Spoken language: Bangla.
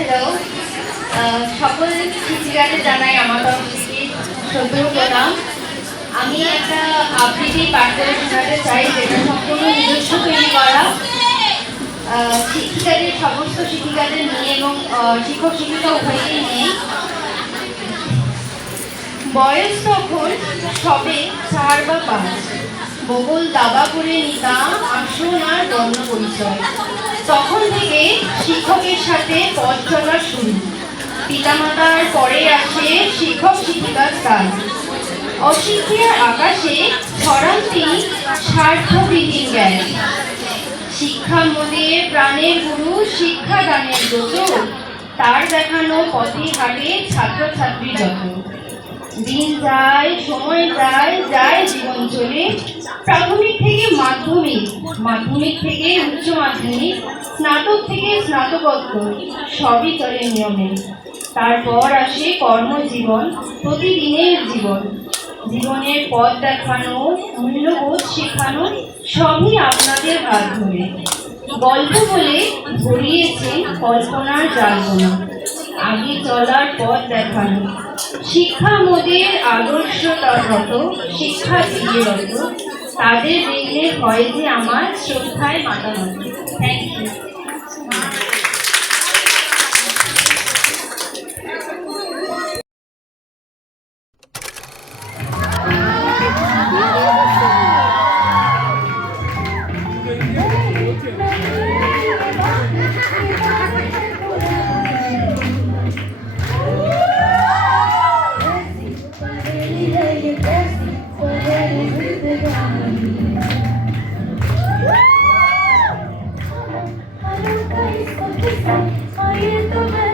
হ্যালো, সকল শিক্ষিকাকে জানাই আমার তরফ থেকে শ্রদ্ধেয় প্রণাম। আমি একটা আবৃত্তি পাঠ করে শোনাতে চাই, যেটা সম্পূর্ণ নিজস্ব তৈরি করা, শিক্ষিকাদের সমস্ত শিক্ষিকাদের নিয়ে এবং শিক্ষক শিক্ষিকা উভয়কে নিয়ে। বয়স তখন সবে 4 বা 5, বগল দাবা করে নিতাম আসন আর বর্ণ পরিচয়। তখন থেকে শিক্ষকের সাথে পথ চলা শুরু। পিতামাতার পরে আসে শিক্ষক শিক্ষিকার স্থান। অশিক্ষার আকাশে ছড়ান তিনি স্বার্থবিহীন জ্ঞান। শিক্ষা মোদের প্রাণের গুরু, শিক্ষা দানের ব্রত, তার দেখানো পথে হাঁটে ছাত্রছাত্রী যত। দিন যায়, সময় যায়, যায় জীবন চলে। প্রাথমিক থেকে মাধ্যমিক, মাধ্যমিক থেকে উচ্চ মাধ্যমিক, স্নাতক থেকে স্নাতকোত্তর, সবই চলে নিয়মে। তারপর আসে কর্মজীবন, প্রতিদিনের জীবন। জীবনের পথ দেখানো, মূল্যবোধ শেখানো, সবই আপনাদের হাত ধরে। গল্প বলে ভরিয়েছেন কল্পনার জালনা, আগে চলার পথ দেখানো। শিক্ষা মোদের আদর্শরত, শিক্ষা দিগেরত, তাদের দেখলে হয় যে আমার শ্রদ্ধায় মাতানত। Thank you. Are you the